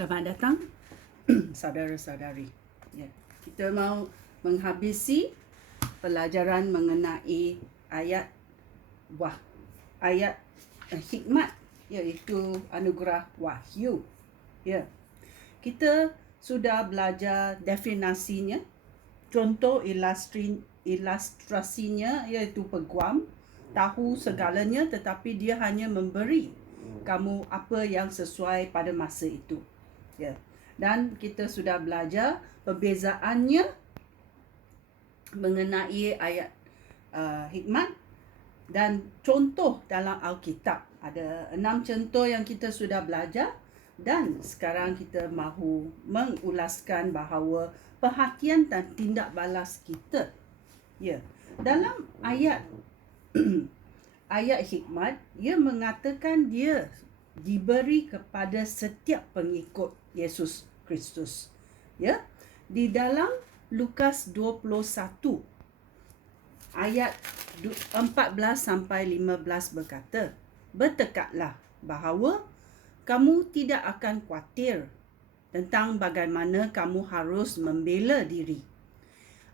Selamat datang saudara-saudari. Ya, kita mau menghabisi pelajaran mengenai ayat hikmat, iaitu anugerah wahyu. Ya. Kita sudah belajar definisinya, contoh ilustrasinya iaitu peguam tahu segalanya tetapi dia hanya memberi kamu apa yang sesuai pada masa itu. Ya. Dan kita sudah belajar perbezaannya mengenai ayat hikmat dan contoh dalam Alkitab. Ada 6 contoh yang kita sudah belajar dan sekarang kita mahu mengulaskan bahawa perhatian dan tindak balas kita. Ya. Dalam ayat ayat hikmat, ia mengatakan dia diberi kepada setiap pengikut Yesus Kristus. Ya. Di dalam Lukas 21 ayat 14 sampai 15 berkata, "Bertekadlah bahawa kamu tidak akan khawatir tentang bagaimana kamu harus membela diri.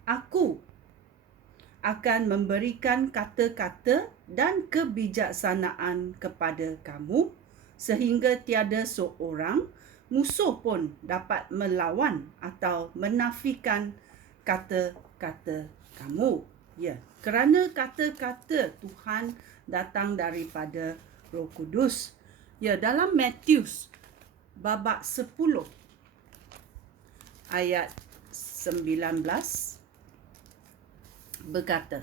Aku akan memberikan kata-kata dan kebijaksanaan kepada kamu sehingga tiada seorang musuh pun dapat melawan atau menafikan kata-kata kamu." Ya, kerana kata-kata Tuhan datang daripada Roh Kudus. Ya, dalam Matius babak 10 ayat 19 berkata,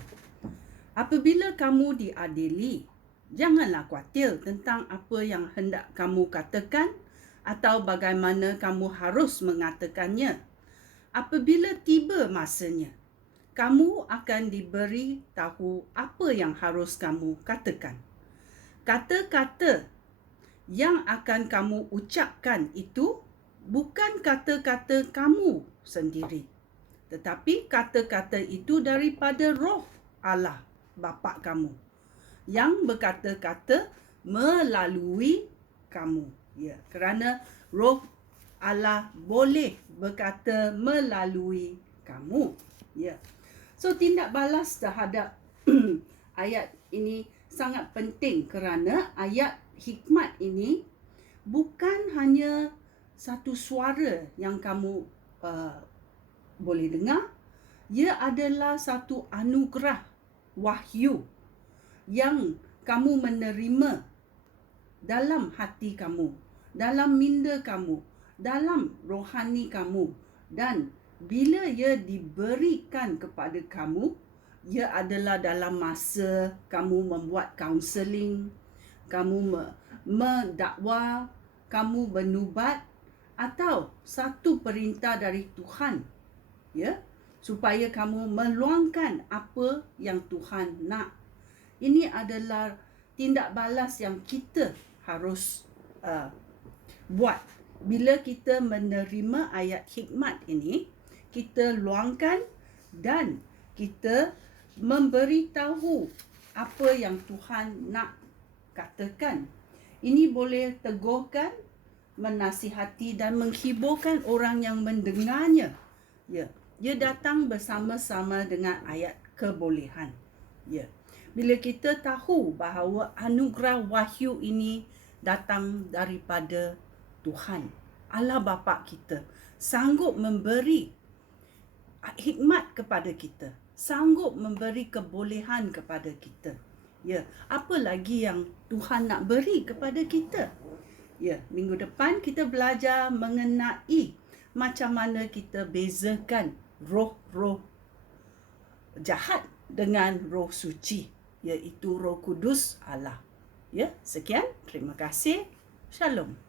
"Apabila kamu diadili, janganlah khawatir tentang apa yang hendak kamu katakan atau bagaimana kamu harus mengatakannya. Apabila tiba masanya, kamu akan diberi tahu apa yang harus kamu katakan. Kata-kata yang akan kamu ucapkan itu bukan kata-kata kamu sendiri, tetapi kata-kata itu daripada Roh Allah Bapa kamu yang berkata-kata melalui kamu." Ya, kerana Roh Allah boleh berkata melalui kamu. Ya. So tindak balas terhadap ayat ini sangat penting kerana ayat hikmat ini bukan hanya satu suara yang kamu boleh dengar. Ia adalah satu anugerah wahyu yang kamu menerima dalam hati kamu, dalam minda kamu, dalam rohani kamu, dan bila ia diberikan kepada kamu, ia adalah dalam masa kamu membuat kaunseling, kamu mendakwa, kamu bernubat, atau satu perintah dari Tuhan, ya, supaya kamu meluangkan apa yang Tuhan nak. Ini adalah tindak balas yang kita harus buat. Bila kita menerima ayat hikmat ini, kita luangkan dan kita memberitahu apa yang Tuhan nak katakan. Ini boleh tegurkan, menasihati dan menghiburkan orang yang mendengarnya. Ya, ia datang bersama-sama dengan ayat kebolehan. Ya. Bila kita tahu bahawa anugerah wahyu ini datang daripada Tuhan, Allah Bapa kita, sanggup memberi hikmat kepada kita, sanggup memberi kebolehan kepada kita. Ya, apa lagi yang Tuhan nak beri kepada kita? Ya, minggu depan kita belajar mengenai macam mana kita bezakan roh-roh jahat dengan roh suci, iaitu Roh Kudus Allah. Ya, sekian. Terima kasih. Shalom.